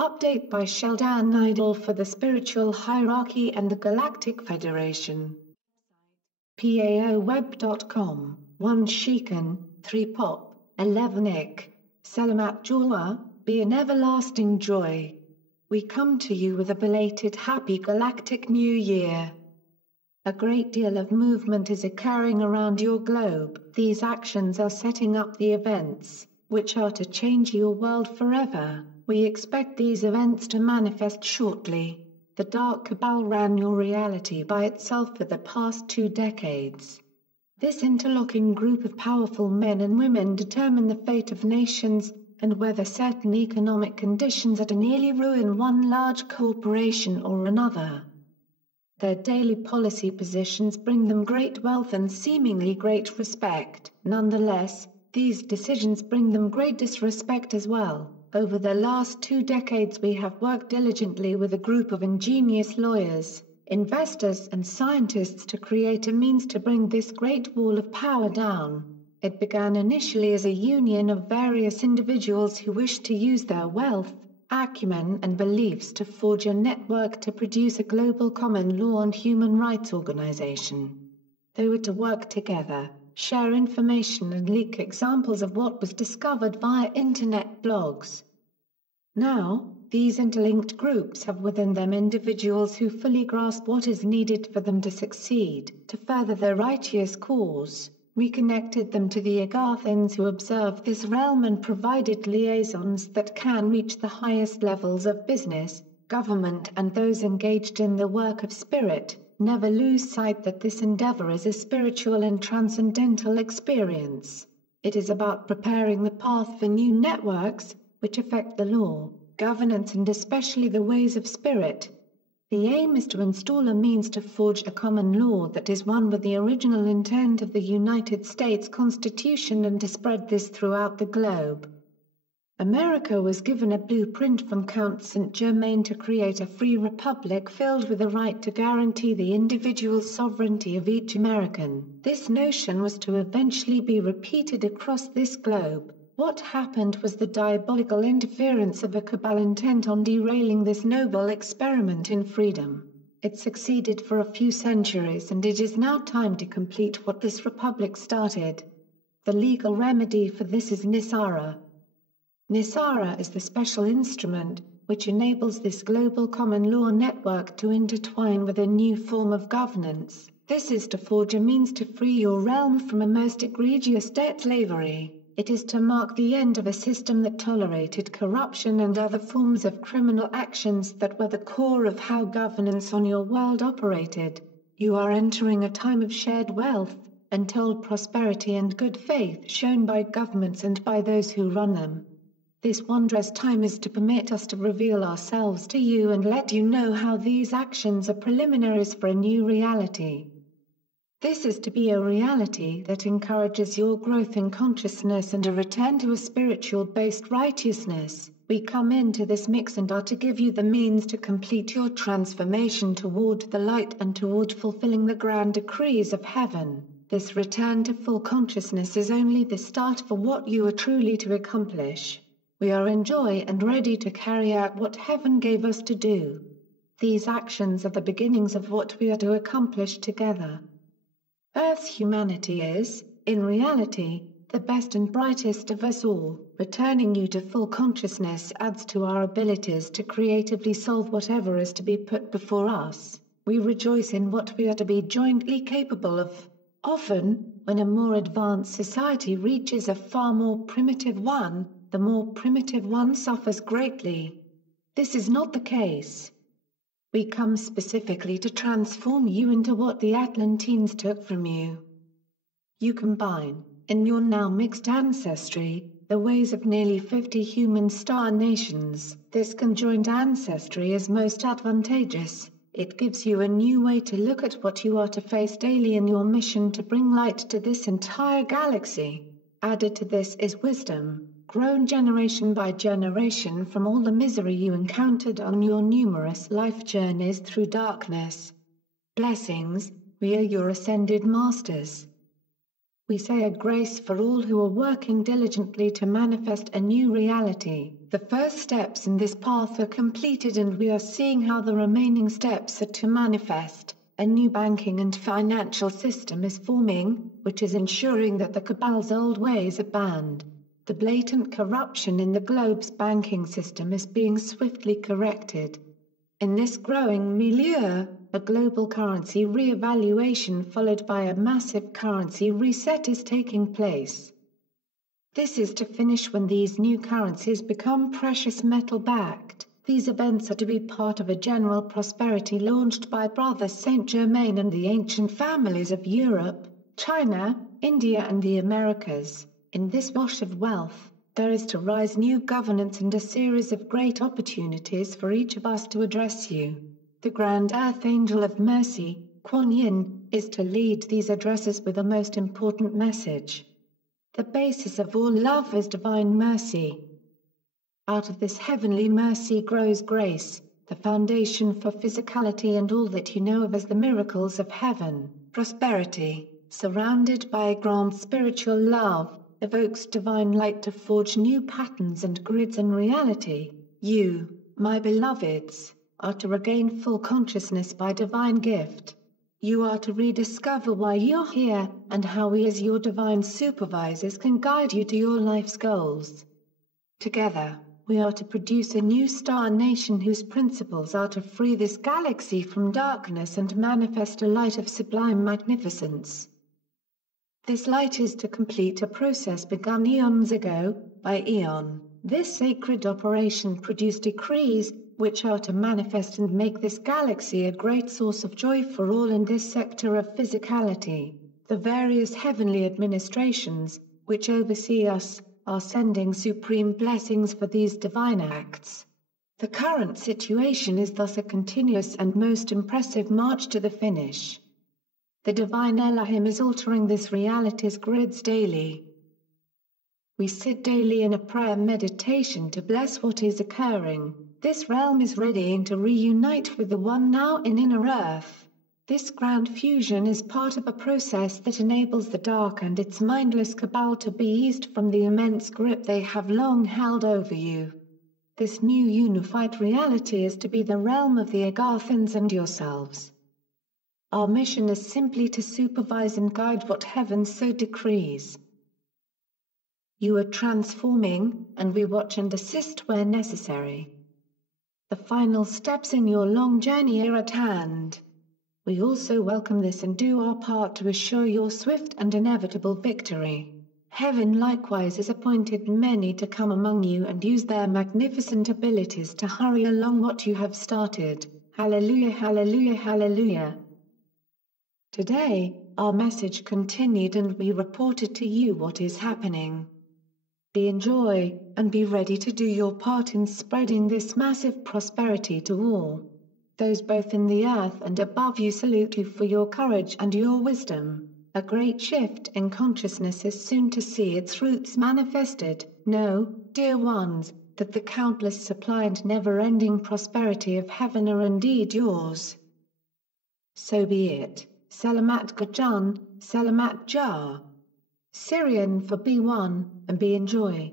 Update by Sheldan Nidle for the Spiritual Hierarchy and the Galactic Federation. PAOweb.com, 1 Shikan, 3 Pop, 11 Ik. Selamat Jalwa, be an everlasting joy. We come to you with a belated Happy Galactic New Year. A great deal of movement is occurring around your globe. These actions are setting up the events, which are to change your world forever. We expect these events to manifest shortly. The dark cabal ran your reality by itself for the past 2 decades. This interlocking group of powerful men and women determine the fate of nations, and whether certain economic conditions are to nearly ruin one large corporation or another. Their daily policy positions bring them great wealth and seemingly great respect. Nonetheless, these decisions bring them great disrespect as well. Over the last 2 decades we have worked diligently with a group of ingenious lawyers, investors and scientists to create a means to bring this great wall of power down. It began initially as a union of various individuals who wished to use their wealth, acumen and beliefs to forge a network to produce a global common law and human rights organization. They were to work together, share information and leak examples of what was discovered via internet blogs. Now, these interlinked groups have within them individuals who fully grasp what is needed for them to succeed, to further their righteous cause. We connected them to the Agathans who observe this realm and provided liaisons that can reach the highest levels of business, government and those engaged in the work of spirit. Never lose sight that this endeavor is a spiritual and transcendental experience. It is about preparing the path for new networks, which affect the law, governance and especially the ways of spirit. The aim is to install a means to forge a common law that is one with the original intent of the United States Constitution and to spread this throughout the globe. America was given a blueprint from Count Saint-Germain to create a free republic filled with the right to guarantee the individual sovereignty of each American. This notion was to eventually be repeated across this globe. What happened was the diabolical interference of a cabal intent on derailing this noble experiment in freedom. It succeeded for a few centuries and it is now time to complete what this republic started. The legal remedy for this is NESARA. NESARA is the special instrument, which enables this global common law network to intertwine with a new form of governance. This is to forge a means to free your realm from a most egregious debt slavery. It is to mark the end of a system that tolerated corruption and other forms of criminal actions that were the core of how governance on your world operated. You are entering a time of shared wealth, untold prosperity and good faith shown by governments and by those who run them. This wondrous time is to permit us to reveal ourselves to you and let you know how these actions are preliminaries for a new reality. This is to be a reality that encourages your growth in consciousness and a return to a spiritual-based righteousness. We come into this mix and are to give you the means to complete your transformation toward the light and toward fulfilling the grand decrees of heaven. This return to full consciousness is only the start for what you are truly to accomplish. We are in joy and ready to carry out what heaven gave us to do. These actions are the beginnings of what we are to accomplish together. Earth's humanity is, in reality, the best and brightest of us all. Returning you to full consciousness adds to our abilities to creatively solve whatever is to be put before us. We rejoice in what we are to be jointly capable of. Often, when a more advanced society reaches a far more primitive one, the more primitive one suffers greatly. This is not the case. We come specifically to transform you into what the Atlanteans took from you. You combine, in your now mixed ancestry, the ways of nearly 50 human star nations. This conjoined ancestry is most advantageous. It gives you a new way to look at what you are to face daily in your mission to bring light to this entire galaxy. Added to this is wisdom, grown generation by generation from all the misery you encountered on your numerous life journeys through darkness. Blessings, we are your ascended masters. We say a grace for all who are working diligently to manifest a new reality. The first steps in this path are completed and we are seeing how the remaining steps are to manifest. A new banking and financial system is forming, which is ensuring that the cabal's old ways are banned. The blatant corruption in the globe's banking system is being swiftly corrected. In this growing milieu, a global currency re-evaluation followed by a massive currency reset is taking place. This is to finish when these new currencies become precious metal-backed. These events are to be part of a general prosperity launched by Brother Saint Germain and the ancient families of Europe, China, India and the Americas. In this wash of wealth, there is to rise new governance and a series of great opportunities for each of us to address you. The Grand Earth Angel of Mercy, Kuan Yin, is to lead these addresses with a most important message. The basis of all love is divine mercy. Out of this heavenly mercy grows grace, the foundation for physicality and all that you know of as the miracles of heaven. Prosperity, surrounded by a grand spiritual love, evokes divine light to forge new patterns and grids in reality. You, my beloveds, are to regain full consciousness by divine gift. You are to rediscover why you're here, and how we as your divine supervisors can guide you to your life's goals. Together, we are to produce a new star nation whose principles are to free this galaxy from darkness and manifest a light of sublime magnificence. This light is to complete a process begun eons ago, by Eon. This sacred operation produced decrees, which are to manifest and make this galaxy a great source of joy for all in this sector of physicality. The various heavenly administrations, which oversee us, are sending supreme blessings for these divine acts. The current situation is thus a continuous and most impressive march to the finish. The divine Elohim is altering this reality's grids daily. We sit daily in a prayer meditation to bless what is occurring. This realm is readying to reunite with the One now in inner earth. This grand fusion is part of a process that enables the dark and its mindless cabal to be eased from the immense grip they have long held over you. This new unified reality is to be the realm of the Agarthans and yourselves. Our mission is simply to supervise and guide what heaven so decrees. You are transforming, and we watch and assist where necessary. The final steps in your long journey are at hand. We also welcome this and do our part to assure your swift and inevitable victory. Heaven likewise has appointed many to come among you and use their magnificent abilities to hurry along what you have started. Hallelujah, hallelujah, hallelujah. Today, our message continued and we reported to you what is happening. Be in joy, and be ready to do your part in spreading this massive prosperity to all. Those both in the earth and above you salute you for your courage and your wisdom. A great shift in consciousness is soon to see its roots manifested. Know, dear ones, that the countless supply and never-ending prosperity of heaven are indeed yours. So be it. Selamat Gajan, Selamat Jalwa. Syrian for be one, and be in joy.